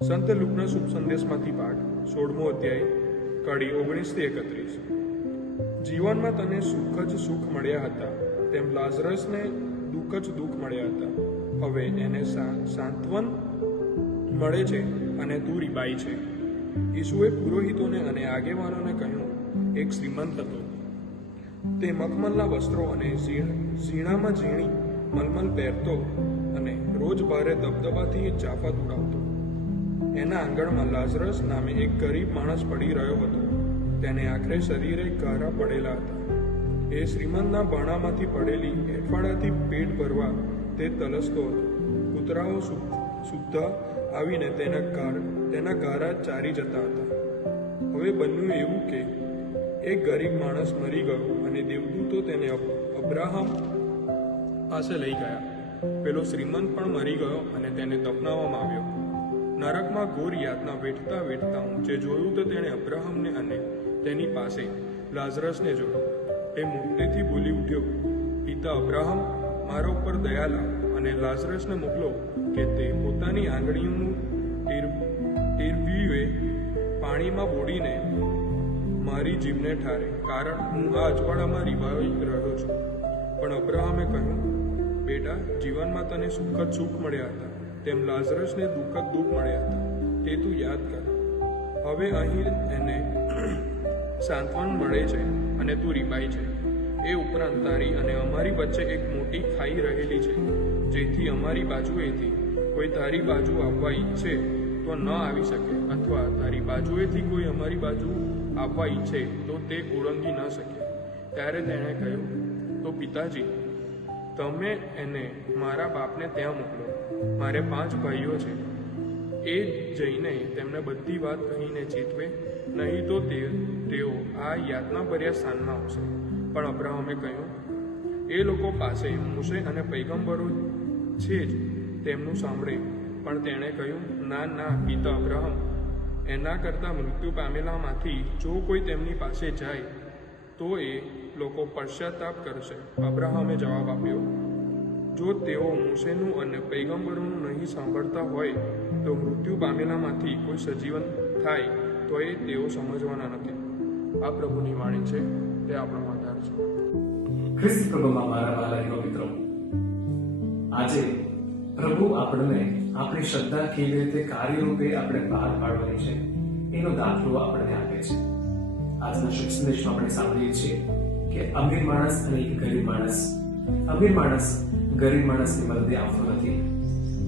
સંત લુકના શુભ સંદેશમાંથી પાઠ, સોળમો અધ્યાય કડી ઓગણીસથી એકત્રીસ. જીવનમાં તને સુખ જ સુખ મળ્યા હતા, તેમ લાઝરસને દુઃખ જ દુઃખ મળ્યા હતા. હવે એને સાંત્વન મળે છે અને તું રીબાઈ છે. ઈસુએ પુરોહિતોને અને આગેવાનોને કહ્યું, એક શ્રીમંત હતો. તે મખમલના વસ્ત્રો અને ઝીણ- ઝીણામાં ઝીણી મલમલ પહેરતો અને રોજ ભારે દબદબાથી ચાફા ઉડાવતો એના આંગણમાં લાઝરસ નામે એક ગરીબ માણસ પડી રહ્યો હતો. તેને આખરે શરીરે ગારા પડેલા હતા. એ શ્રીમંતના ભાણામાંથી પડેલી એઠવાડાથી પેટ ભરવા તે તલસતો હતો. કૂતરાઓ સુદ્ધા આવીને તેના ગાર, તેના ગારા ચારી જતા હતા. હવે બન્યું એવું કે એક ગરીબ માણસ મરી ગયો અને દેવદૂતો તેને અબ્રાહમ પાસે લઈ ગયા. પેલો શ્રીમંત પણ મરી ગયો અને તેને દફનાવવામાં આવ્યો. નરકમાં ઘોર યાતના વેઠતા વેઠતા ઊંચે જોયું તો તેણે અબ્રાહમને અને તેની પાસે લાઝરસને જોયો. એ મોટેથી બોલી ઉઠ્યો, પિતા અબ્રાહમ, મારા ઉપર દયા લાવ અને લાઝરસને મોકલો કે તે પોતાની આંગળીઓનું ટીર- ટીરવીએ પાણીમાં બોડીને મારી જીભને ઠારે, કારણ હું આ અજવાળામાં રિવાઈ રહ્યો છું. પણ અબ્રાહમે કહ્યું, બેટા, જીવનમાં તને સુખ જ સુખ મળ્યા હતા. તેમ લાઝરસને દુઃખદ દુઃખ મળ્યા હતા. તે તું યાદ કર. હવે અહીં એને સાંત્વન મળે છે અને તું રીબાઈ છે. એ ઉપરાંત તારી અને અમારી વચ્ચે એક મોટી ખાઈ રહેલી છે, જેથી અમારી બાજુએથી કોઈ તારી બાજુ આવવા ઈચ્છે તો ન આવી શકે, અથવા તારી બાજુએથી કોઈ અમારી બાજુ આવવા ઈચ્છે તો તે ઓળંગી ન શકે. ત્યારે તેણે કહ્યું, તો પિતાજી તમે એને મારા બાપને ત્યાં મોકલો. મારે પાંચ ભાઈઓ છે. એ જઈને તેમને બધી વાત કહીને ચેતવે નહીં તો તે, તેઓ આ યાતનાભર્યા સ્થાનમાં આવશે. પણ અબ્રાહમે કહ્યું, એ લોકો પાસે મૂસે અને પૈગંબરો છે જ, તેમનું સાંભળે. પણ તેણે કહ્યું, ના ના પિતા અબ્રાહમ. એના કરતાં મૃત્યુ પામેલામાંથી જો કોઈ તેમની પાસે જાય તો એ લોકો પશ્ચાતાપ કરશે. અબ્રાહમે જવાબ આપ્યો, જો તેઓ મૂસેનું અને પૈગંબરોનું નહીં સાંભળતા હોય, તો મૃત્યુ પામેલામાંથી કોઈ સજીવન થાય તો એ તેઓ સમજવાના નથી. આ પ્રભુની વાણી છે. તે આપણો આધાર છે. ખ્રિસ્ત પ્રભુમાં મારા વાલા મિત્રો આજે પ્રભુ આપણને આપણી શ્રદ્ધા કેવી રીતે કાર્યરૂપે આપણે બહાર પાડવાની છે, એનો દાખલો આપણને આપે છે. આજના શુભ સંદેશમાં આપણે સાંભળીએ છીએ કે અમીર માણસ અને ગરીબ માણસ. અમીર માણસ ગરીબ માણસની મદદે આવતો નથી.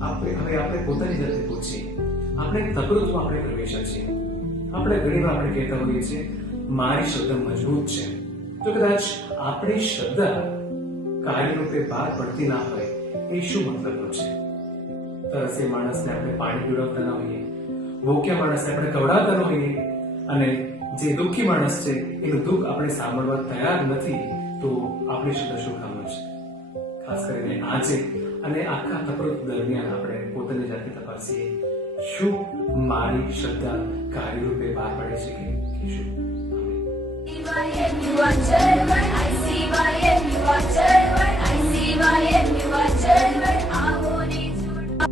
આપણે, હવે આપણે પોતાની જાતે પૂછીએ. આપણે તકરુતમાં આપણે પ્રવેશ્યા છીએ. આપણે ગરીબ આપણે કહેતા હોઈએ છીએ, મારી શ્રદ્ધા મજબૂત છે. તો કદાચ આપણી શ્રદ્ધા કાર્યરૂપે બહાર પડતી ના હોય, એ શું મતલબનો છે? તરસે માણસને આપણે પાણી પીવડાવતા ના હોઈએ. ભૂખ્યા માણસને આપણે કવડાવતા ન હોઈએ. અને જે દુઃખી માણસ છે, એનું દુઃખ આપણે સાંભળવા તૈયાર નથી, તો આપણી શું શું કામ છે? ખાસ કરીને આજે અને આખા તપૃત દરમિયાન આપણે પોતાની જાતે તપાસીએ, શું મારી શ્રદ્ધા કાર્યરૂપે બહાર પડે છે કે શું